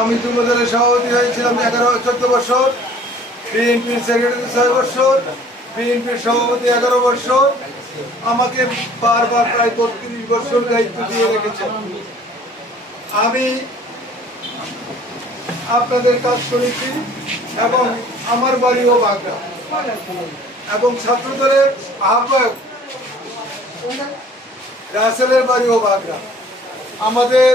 আমি যুবদলের সভাপতি হয়েছিলাম 14 বছর, বিএনপির সেক্রেটারি 6 বছর, বিএনপির সভাপতি 11 বছর। আমাকে বারবার প্রায় 32 বছর দায়িত্ব দিয়ে রেখেছেন। আমি আপনাদের কাজ করেছি এবং আমার বাড়িও বাগড়া এবং ছাত্রদলের আহ্বায়ক রাসেলের বাড়িও বাগড়া। আমাদের